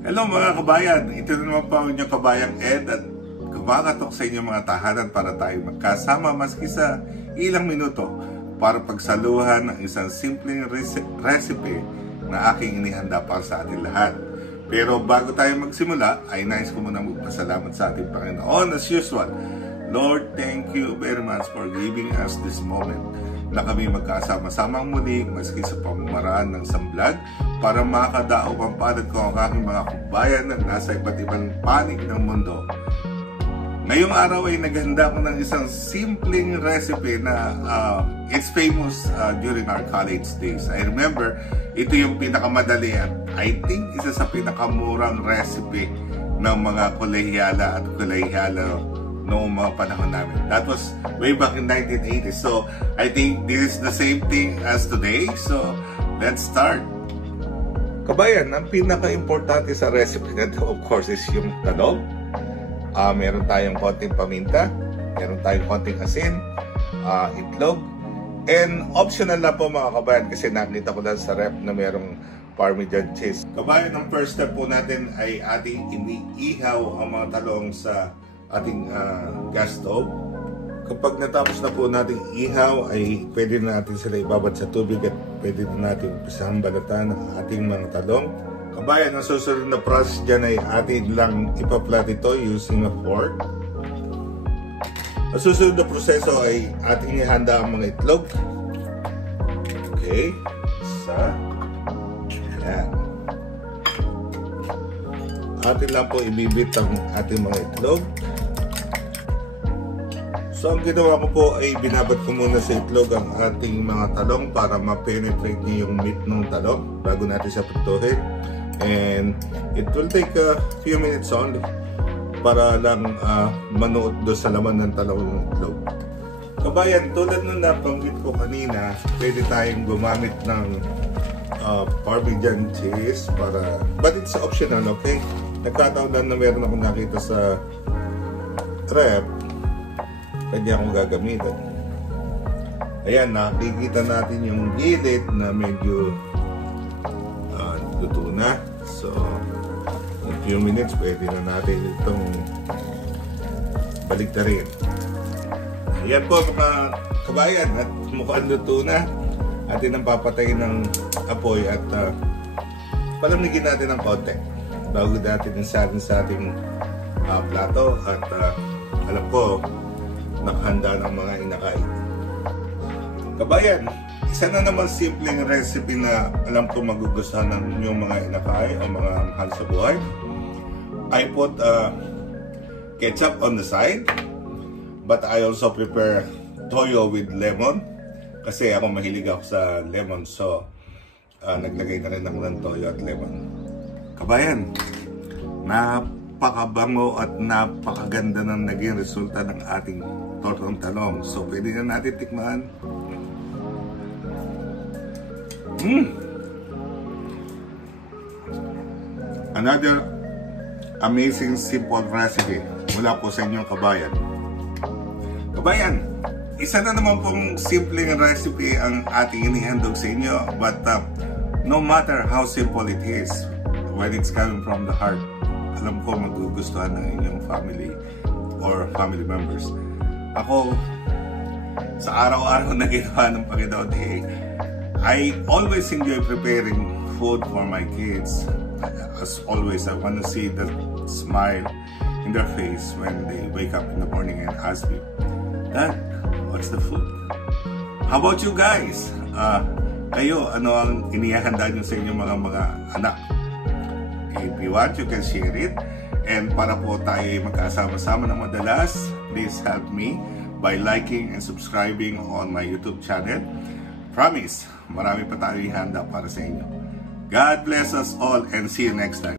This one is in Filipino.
Hello mga kabayan, ito na naman po ang inyong kabayang Ed at kumakatok sa inyong mga tahanan para tayo magkasama maski sa ilang minuto para pagsaluhan ng isang simpleng recipe na aking inihanda para sa ating lahat. Pero bago tayo magsimula, ay nais ko muna magpasalamat sa ating Panginoon as usual. Lord, thank you very much for giving us this moment na kami magkasama-samang muli maski sa pamamaraan ng samblog para makadaog ang palad ko ang aking mga kabayan na nasa iba't ibang panig ng mundo. Ngayong araw ay naghanda ko ng isang simpleng recipe na it's famous during our college days. I remember, ito yung pinakamadali at I think isa sa pinakamurang recipe ng mga kolehiyala at kolehiyala noong mga panahon namin. That was way back in 1980s. So, I think this is the same thing as today. So, let's start. Kabayan, ang pinaka-importante sa recipe na ito, of course, is yung talong. Meron tayong konting paminta, meron tayong konting asin, itlog, and optional na po mga kabayan kasi nakita ko lang sa rep na merong Parmesan cheese. Kabayan, ang first step po natin ay ating iniihaw ang mga talong sa ating gas stove. Kapag natapos na po nating ihaw ay pwede na natin sila ibabad sa tubig at pwede na natin umpisahan balatan ang ating mga talong. Kabayan, ang susunod na process dyan ay atin lang ipaplat ito using a fork. Ang susunod na proseso ay ating ihanda ang mga itlog. Okay, isa, yan. Atin lang po ibibit ang ating mga itlog. So ang ginawa ko po ay binabad ko muna sa itlog ang ating mga talong para ma-penetrate niya yung meat ng talong bago natin siya pagtuhin. And it will take a few minutes only para lang manuot do sa laman ng talong ng itlog. Kabayan, tulad nung nabanggit ko kanina, pwede tayong gumamit ng Parmesan cheese para, but it's optional, okay? Nagkataon lang na meron akong nakita sa rep, pwede akong gagamitin. Ayan, nakikita natin yung gilid na medyo luto na. So, in a few minutes, pwede na natin itong baligtarin. Ayan po mga kabayan, at mukhang luto na. Atin ang papatayin ng apoy at palamigin natin ng konti bago natin isarin sa ating plato at alam ko nakahanda ng mga inakain. Kabayan, isa na naman simpleng recipe na alam ko magugustuhan ng inyong mga inakain o mga mahal sa buhay. I put ketchup on the side, but I also prepare toyo with lemon kasi ako mahilig ako sa lemon, so naglagay na rin ako ng toyo at lemon. Kabayan, napakabango at napakaganda ng naging resulta ng ating tortong talong. So, pwede na natin tikman. Another amazing simple recipe mula po sa inyong kabayan. Kabayan, isa na naman pong simpleng recipe ang ating inihandog sa inyo, but no matter how simple it is, when it's coming from the heart, alam ko magugustuhan ng inyong family or family members. Ako, sa araw-araw na ginawa ng Panginoon, I always enjoy preparing food for my kids. As always, I want to see the smile in their face when they wake up in the morning and ask me, "Dad, what's the food?" How about you guys? Kayo, ano ang inihahanda nyo sa inyong mga anak? If you want, you can share it. And para po tayo magkasama-sama ng madalas, please help me by liking and subscribing on my YouTube channel. Promise, marami pa tayong ihanda para sa inyo. God bless us all and see you next time.